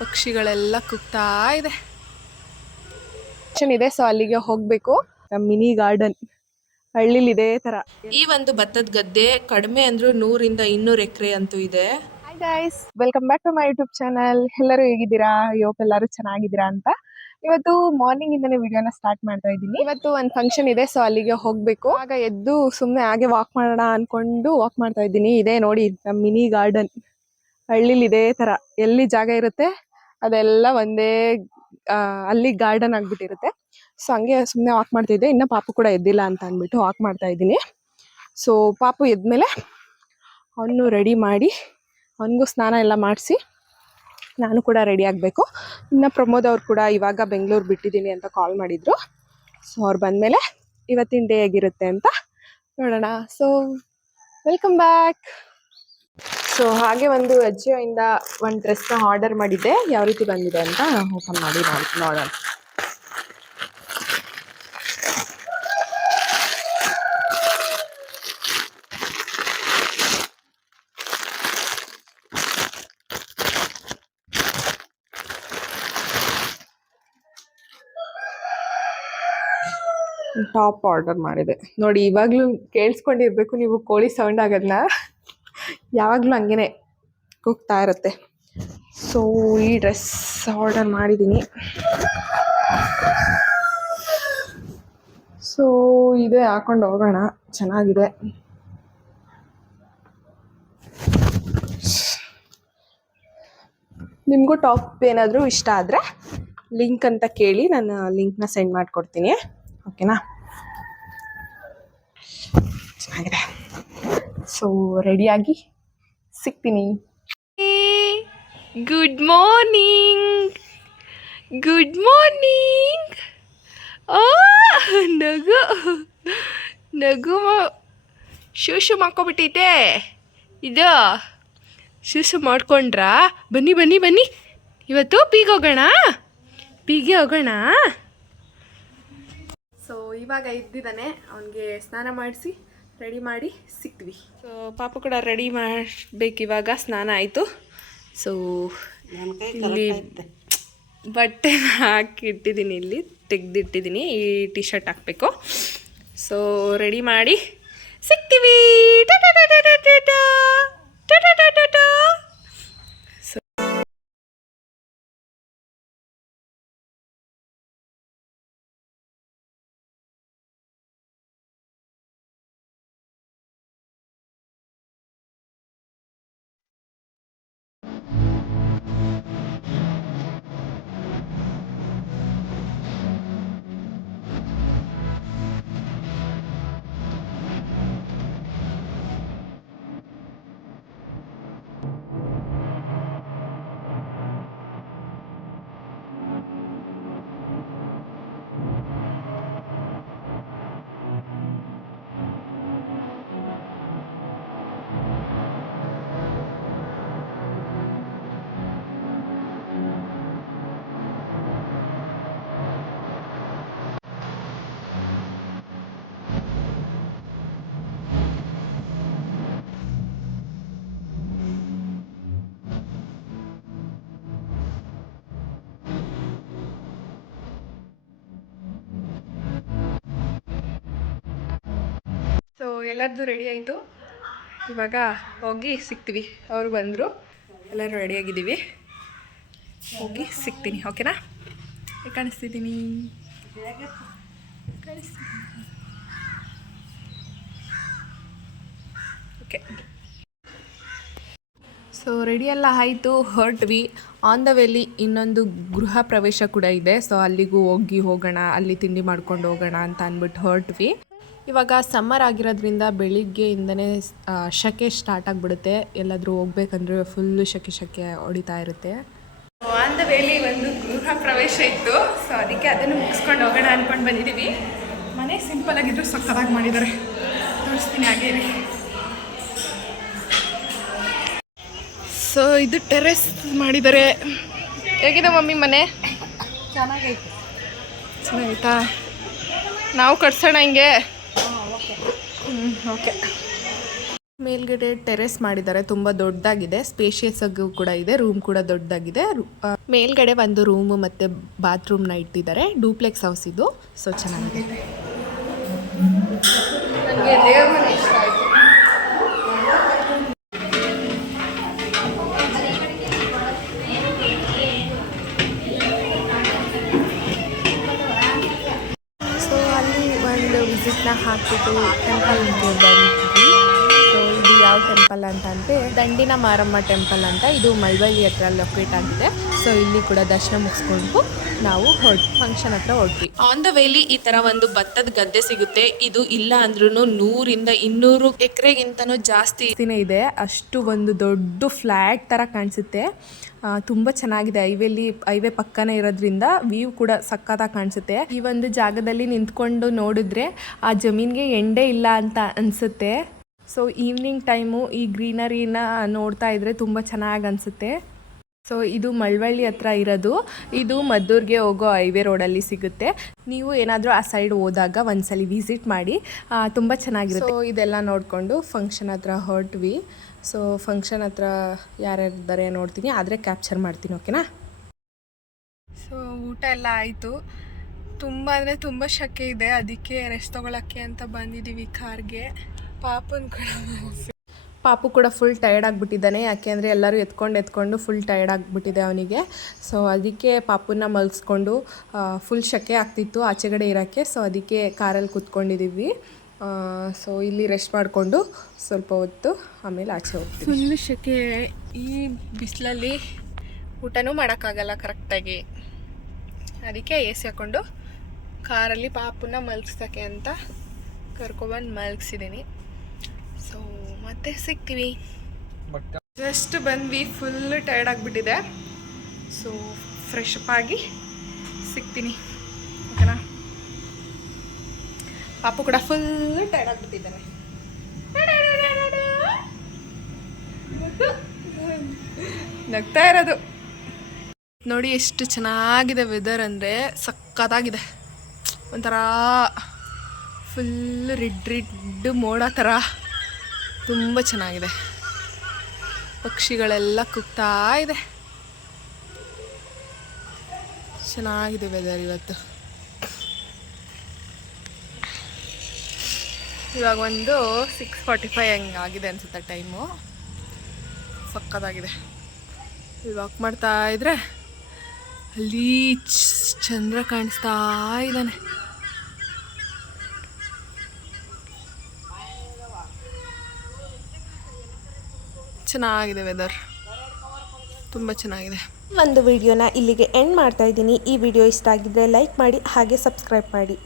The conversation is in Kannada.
ಪಕ್ಷಿಗಳೆಲ್ಲ ಕುಗ್ತಾ ಇದೆ. ಇದೆ ಸೊ ಅಲ್ಲಿಗೆ ಹೋಗಬೇಕು. ಮಿನಿ ಗಾರ್ಡನ್ ಹಳ್ಳಿಲಿ ಇದೇ ತರ. ಈ ಒಂದು ಭತ್ತದ ಗದ್ದೆ ಕಡಿಮೆ ಅಂದ್ರೂ ನೂರಿಂದ ಇನ್ನೂರು ಎಕರೆ ಅಂತೂ ಇದೆ. Hi guys welcome back to my YouTube channel ಎಲ್ಲರೂ ಹೇಗಿದ್ದೀರಾ? ಯೋಪ್ ಎಲ್ಲರೂ ಚೆನ್ನಾಗಿದ್ದೀರಾ ಅಂತ. ಇವತ್ತು ಮಾರ್ನಿಂಗ್ ಇಂದನೇ ವಿಡಿಯೋನ ಸ್ಟಾರ್ಟ್ ಮಾಡ್ತಾ ಇದ್ದೀನಿ. ಇವತ್ತು ಒಂದು ಫಂಕ್ಷನ್ ಇದೆ ಸೊ ಅಲ್ಲಿಗೆ ಹೋಗಬೇಕು. ಆಗ ಎದ್ದು ಸುಮ್ಮನೆ ಹಾಗೆ ವಾಕ್ ಮಾಡೋಣ ಅನ್ಕೊಂಡು ವಾಕ್ ಮಾಡ್ತಾ ಇದ್ದೀನಿ. ಇದೇ ನೋಡಿ ನಮ್ಮ ಮಿನಿ ಗಾರ್ಡನ್ ಹಳ್ಳಿಲಿ ಇದೇ ಥರ ಎಲ್ಲಿ ಜಾಗ ಇರುತ್ತೆ, ಅದೆಲ್ಲ ಒಂದೇ ಅಲ್ಲಿ ಗಾರ್ಡನ್ ಆಗಿಬಿಟ್ಟಿರುತ್ತೆ. ಸೊ ಹಂಗೆ ಸುಮ್ಮನೆ ವಾಕ್ ಮಾಡ್ತಿದ್ದೆ ಇನ್ನು ಪಾಪು ಕೂಡ ಎದ್ದಿಲ್ಲ ಅಂತ ಅಂದ್ಬಿಟ್ಟು ವಾಕ್ ಮಾಡ್ತಾ ಇದ್ದೀನಿ. ಸೊ ಪಾಪು ಎದ್ಮೇಲೆ ಅವನು ರೆಡಿ ಮಾಡಿ, ಅವನಿಗೂ ಸ್ನಾನ ಎಲ್ಲ ಮಾಡಿಸಿ, ನಾನು ಕೂಡ ರೆಡಿ ಆಗಬೇಕು. ಇನ್ನು ಪ್ರಮೋದ್ ಅವ್ರು ಕೂಡ ಇವಾಗ ಬೆಂಗಳೂರು ಬಿಟ್ಟಿದ್ದೀನಿ ಅಂತ ಕಾಲ್ ಮಾಡಿದರು. ಸೊ ಅವ್ರು ಬಂದಮೇಲೆ ಇವತ್ತಿನ ಡೇ ಹೇಗಿರುತ್ತೆ ಅಂತ ನೋಡೋಣ. ಸೊ ವೆಲ್ಕಮ್ ಬ್ಯಾಕ್ ಸೊ ಹಾಗೆ ಒಂದು ಅಜ್ಜಿಯಿಂದ ಒಂದು ಡ್ರೆಸ್ನ ಆರ್ಡರ್ ಮಾಡಿದ್ದೆ. ಯಾವ ರೀತಿ ಬಂದಿದೆ ಅಂತ ಓಪನ್ ಮಾಡಿ ನೋಡ್- ನೋಡೋಣ. ಟಾಪ್ ಆರ್ಡರ್ ಮಾಡಿದೆ. ನೋಡಿ, ಇವಾಗಲೂ ಕೇಳಿಸ್ಕೊಂಡಿರ್ಬೇಕು, ನೀವು ಕೋಳಿ ಸೌಂಡ್ ಆಗೋದನ್ನ ಯಾವಾಗಲೂ ಹಂಗೇ ಕೂಗ್ತಾ ಇರುತ್ತೆ. ಸೊ ಈ ಡ್ರೆಸ್ ಆರ್ಡರ್ ಮಾಡಿದ್ದೀನಿ. ಸೊ ಇದೇ, ಹಾಕೊಂಡು ಹೋಗೋಣ. ಚೆನ್ನಾಗಿದೆ. ನಿಮಗೂ ಟಾಪ್ ಏನಾದರೂ ಇಷ್ಟ ಆದರೆ ಲಿಂಕ್ ಅಂತ ಕೇಳಿ ನಾನು ಲಿಂಕ್ನ ಸೆಂಡ್ ಮಾಡಿಕೊಡ್ತೀನಿ. ಓಕೆನಾ ಚೆನ್ನಾಗಿದೆ. ಸೊ ರೆಡಿಯಾಗಿ ಸಿಗ್ತೀನಿ ಗುಡ್ ಮಾರ್ನಿಂಗ್ ಗುಡ್ ಮಾರ್ನಿಂಗ್ ಆ ನಗು ನಗು ಶೂಶು ಮಾಡ್ಕೊಬಿಟ್ಟೈತೆ ಇದು ಶೂಶು ಮಾಡ್ಕೊಂಡ್ರಾ ಬನ್ನಿ ಬನ್ನಿ ಬನ್ನಿ ಇವತ್ತು ಪೀಗೆ ಹೋಗೋಣ ಪೀಗೆ ಹೋಗೋಣ ಸೊ ಇವಾಗ ಇದ್ದಿದ್ದಾನೆ ಅವನಿಗೆ ಸ್ನಾನ ಮಾಡಿಸಿ ರೆಡಿ ಮಾಡಿ ಸಿಕ್ತೀವಿ ಸೊ ಪಾಪ ಕೂಡ ರೆಡಿ ಮಾಡಬೇಕಿವಾಗ ಇವಾಗ ಸ್ನಾನ ಆಯಿತು. ಸೊ ಇಲ್ಲಿ ಬಟ್ಟೆ ಹಾಕಿಟ್ಟಿದ್ದೀನಿ ಇಲ್ಲಿ ತೆಗೆದಿಟ್ಟಿದ್ದೀನಿ ಈ ಟಿ ಶರ್ಟ್ ಹಾಕಬೇಕು. ಸೊ ರೆಡಿ ಮಾಡಿ ಸಿಗ್ತೀವಿ ಎಲ್ಲರದ್ದು ರೆಡಿ ಆಯಿತು. ಇವಾಗ ಹೋಗಿ ಸಿಗ್ತೀವಿ. ಅವರು ಬಂದರು. ಎಲ್ಲರೂ ರೆಡಿಯಾಗಿದ್ದೀವಿ ಹೋಗಿ ಸಿಗ್ತೀನಿ ಓಕೆನಾ ಕಾಣಿಸ್ತಿದ್ದೀನಿ. ಓಕೆ ಸೊ ರೆಡಿ ಎಲ್ಲ ಆಯಿತು, ಹೊರಟ್ವಿ. ಆನ್ ದ ವೇಲಿ ಇನ್ನೊಂದು ಗೃಹ ಪ್ರವೇಶ ಕೂಡ ಇದೆ. ಸೊ ಅಲ್ಲಿಗೂ ಹೋಗಿ ಹೋಗೋಣ, ಅಲ್ಲಿ ತಿಂಡಿ ಮಾಡ್ಕೊಂಡು ಹೋಗೋಣ ಅಂತ ಅಂದ್ಬಿಟ್ಟು ಹೊರಟ್ವಿ. ಇವಾಗ ಸಮ್ಮರ್ ಆಗಿರೋದ್ರಿಂದ ಬೆಳಿಗ್ಗೆಯಿಂದನೇ ಶೆಕೆ ಶಕೆ ಸ್ಟಾರ್ಟ್ ಆಗಿಬಿಡುತ್ತೆ. ಎಲ್ಲಾದರೂ ಹೋಗ್ಬೇಕಂದ್ರೆ ಫುಲ್ಲು ಶಕೆ ಶಕೆ ಹೊಡಿತಾ ಇರುತ್ತೆ. ಆನ್ ದ ವೇಲಿ ಒಂದು ಗೃಹ ಪ್ರವೇಶ ಇತ್ತು. ಸೊ ಅದಕ್ಕೆ ಅದನ್ನು ಮುಗಿಸ್ಕೊಂಡು ಹೋಗೋಣ ಅಂದ್ಕೊಂಡು ಬಂದಿದ್ದೀವಿ. ಮನೆ ಸಿಂಪಲ್ ಆಗಿದ್ರು ಸಕ್ಕದಾಗಿ ಮಾಡಿದ್ದಾರೆ. ತೋರಿಸ್ತೀನಿ ಹಾಗೆ. ಸೊ ಇದು ಟೆರೆಸ್ ಮಾಡಿದ್ದಾರೆ. ಹೇಗಿದೆ ಮಮ್ಮಿ ಮನೆ? ಚೆನ್ನಾಗೈತೆ. ಚೆನ್ನಾಗೈತಾ? ನಾವು ಕಟ್ಸೋಣ ಹಿಂಗೆ. ಓಕೆ ಮೇಲ್ಗಡೆ ಟೆರೆಸ್ ಮಾಡಿದ್ದಾರೆ, ತುಂಬ ದೊಡ್ಡದಾಗಿದೆ. ಸ್ಪೇಷಿಯಸ್ ಆಗೂ ಕೂಡ ಇದೆ ರೂಮ್ ಕೂಡ ದೊಡ್ಡದಾಗಿದೆ. ಮೇಲ್ಗಡೆ ಒಂದು ರೂಮ್ ಮತ್ತೆ ಬಾತ್ರೂಮ್ನ ಇಟ್ಟಿದ್ದಾರೆ. ಡೂಪ್ಲೆಕ್ಸ್ ಹೌಸ್ ಇದು. ಸೊ ಚೆನ್ನಾಗಿದೆ. ಒಂದು ವಿಸಿಟ್ನ ಹಾಕ್ಬಿಟ್ಟು ಟೆಂಪಲ್ಗೆ ಬಂದ್ವಿ ಸೊ ಇದು ಯಾವ ಟೆಂಪಲ್ ಅಂತ ಅಂದರೆ ದಂಡಿನ ಮಾರಮ್ಮ ಟೆಂಪಲ್ ಅಂತ ಇದು ಮಳವಳ್ಳಿ ಹತ್ರ ಲೊಕೇಟ್ ಆಗಿದೆ. ಸೊ ಇಲ್ಲಿ ಕೂಡ ದರ್ಶನ ಮುಗಿಸ್ಕೊಂಡು ನಾವು ಹೊರಟ್ ಫಂಕ್ಷನ್ ಹತ್ರ ಹೊರಟ್ವಿ ಆನ್ ದ ವೇಲಿ ಈ ತರ ಒಂದು ಭತ್ತದ ಗದ್ದೆ ಸಿಗುತ್ತೆ. ಇದು ಇಲ್ಲ ಅಂದ್ರೂ ನೂರಿಂದ ಇನ್ನೂರು ಎಕರೆಗಿಂತನೂ ಜಾಸ್ತಿ ಇದೆ. ಅಷ್ಟು ಒಂದು ದೊಡ್ಡ ಫ್ಲ್ಯಾಟ್ ತರ ಕಾಣಿಸುತ್ತೆ. ತುಂಬ ಚೆನ್ನಾಗಿದೆ. ಹೈವೇಲಿ ಹೈವೇ ಪಕ್ಕನೇ ಇರೋದ್ರಿಂದ ವ್ಯೂ ಕೂಡ ಸಕ್ಕತ್ತಾಗಿ ಕಾಣಿಸುತ್ತೆ. ಈ ಒಂದು ಜಾಗದಲ್ಲಿ ನಿಂತ್ಕೊಂಡು ನೋಡಿದ್ರೆ ಆ ಜಮೀನ್ಗೆ ಎಂಡೇ ಇಲ್ಲ ಅಂತ ಅನಿಸುತ್ತೆ. ಸೊ ಈವ್ನಿಂಗ್ ಟೈಮು ಈ ಗ್ರೀನರಿನ ನೋಡ್ತಾ ಇದ್ರೆ ತುಂಬ ಚೆನ್ನಾಗಿ ಅನಿಸುತ್ತೆ. ಸೊ ಇದು ಮಳವಳ್ಳಿ ಹತ್ರ ಇರೋದು. ಇದು ಮದ್ದೂರ್ಗೆ ಹೋಗೋ ಹೈವೇ ರೋಡಲ್ಲಿ ಸಿಗುತ್ತೆ. ನೀವು ಏನಾದರೂ ಆ ಸೈಡ್ ಹೋದಾಗ ಒಂದ್ಸಲಿ ವಿಸಿಟ್ ಮಾಡಿ ತುಂಬ ಚೆನ್ನಾಗಿರುತ್ತೆ. ಸೊ ಇದೆಲ್ಲ ನೋಡಿಕೊಂಡು ಫಂಕ್ಷನ್ ಹತ್ರ ಹೊರಟ್ವಿ. ಸೊ ಫಂಕ್ಷನ್ ಹತ್ರ ಯಾರ್ಯಾರಿದ್ದಾರೆ ನೋಡ್ತೀನಿ. ಆದರೆ ಕ್ಯಾಪ್ಚರ್ ಮಾಡ್ತೀನಿ ಓಕೆನಾ ಸೊ ಊಟ ಎಲ್ಲ ಆಯಿತು. ತುಂಬ ಅಂದರೆ ತುಂಬ ಶಕೆ ಇದೆ. ಅದಕ್ಕೆ ರೆಸ್ಟ್ ತೊಗೊಳಕ್ಕೆ ಅಂತ ಬಂದಿದ್ದೀವಿ ಕಾರ್ಗೆ. ಪಾಪನ್ ಕೂಡ ಪಾಪು ಕೂಡ ಫುಲ್ ಟಯರ್ಡ್ ಆಗಿಬಿಟ್ಟಿದ್ದಾನೆ. ಯಾಕೆ ಅಂದರೆ ಎಲ್ಲರೂ ಎತ್ಕೊಂಡು ಎತ್ಕೊಂಡು ಫುಲ್ ಟಯರ್ಡ್ ಆಗಿಬಿಟ್ಟಿದೆ ಅವನಿಗೆ. ಸೊ ಅದಕ್ಕೆ ಪಾಪುನ ಮಲಗಿಸ್ಕೊಂಡು ಫುಲ್ ಶಕೆ ಆಗ್ತಿತ್ತು ಆಚೆಗಡೆ ಇರೋಕ್ಕೆ. ಸೊ ಅದಕ್ಕೆ ಕಾರಲ್ಲಿ ಕೂತ್ಕೊಂಡಿದ್ದೀವಿ ಸೊ ಇಲ್ಲಿ ರೆಸ್ಟ್ ಮಾಡಿಕೊಂಡು ಸ್ವಲ್ಪ ಹೊತ್ತು ಆಮೇಲೆ ಆಚೆ ಹೋಗ್ತೀವಿ. ಫುಲ್ ಶಕೆ ಈ ಬಿಸಿಲಲ್ಲಿ ಊಟನೂ ಮಾಡೋಕ್ಕಾಗಲ್ಲ ಕರೆಕ್ಟಾಗಿ. ಅದಕ್ಕೆ ಎ ಸಿ ಹಾಕ್ಕೊಂಡು ಕಾರಲ್ಲಿ ಪಾಪುನ ಮಲಗಿಸೋಕ್ಕೆ ಅಂತ ಕರ್ಕೊಬಂದು ಮಲಗಿಸಿದ್ದೀನಿ ಸೊ ಮತ್ತೆ ಸಿಗ್ತೀವಿ. ಜಸ್ಟ್ ಬಂದ್ವಿ ಫುಲ್ ಟೈರ್ಡ್ ಆಗಿಬಿಟ್ಟಿದೆ. ಸೊ ಫ್ರೆಶ್ ಅಪ್ ಆಗಿ ಸಿಗ್ತೀನಿ. ಓಕೆನಾ ಪಾಪು ಕೂಡ ಫುಲ್ ಟೈರ್ಡ್ ಆಗಿಬಿಟ್ಟಿದ್ದಾನೆ. ನಗ್ತಾ ಇರೋದು. ನೋಡಿ ಎಷ್ಟು ಚೆನ್ನಾಗಿದೆ ವೆದರ್ ಅಂದರೆ ಸಕ್ಕತ್ತಾಗಿದೆ ಒಂಥರ ಫುಲ್ ರಿಡ್ ರಿಡ್ ಮೋಡ ಥರ ತುಂಬ ಚೆನ್ನಾಗಿದೆ. ಪಕ್ಷಿಗಳೆಲ್ಲ ಕುಗ್ತಾ ಇದೆ. ಚೆನ್ನಾಗಿದೆ ವೆದರ್ ಇವತ್ತು. ಇವಾಗ ಒಂದು ಸಿಕ್ಸ್ ಫಾರ್ಟಿ ಫೈವ್ ಹಂಗೆ ಆಗಿದೆ ಅನಿಸುತ್ತೆ ಟೈಮು ಸಕ್ಕತ್ತಾಗಿದೆ. ಇಲ್ಲಿ ವಾಕ್ ಮಾಡ್ತಾ ಇದ್ರೆ ಅಲ್ಲಿ ಚಂದ್ರ ಕಾಣಿಸ್ತಾ ಇದ್ದಾನೆ. ಚೆನ್ನಾಗಿದೆ ವೆದರ್ ತುಂಬ ಚೆನ್ನಾಗಿದೆ. ಒಂದು ವಿಡಿಯೋನ ಇಲ್ಲಿಗೆ ಎಂಡ್ ಮಾಡ್ತಾ ಇದ್ದೀನಿ. ಈ ವಿಡಿಯೋ ಇಷ್ಟ ಆಗಿದ್ದರೆ ಲೈಕ್ ಮಾಡಿ, ಹಾಗೆ ಸಬ್ಸ್ಕ್ರೈಬ್ ಮಾಡಿ.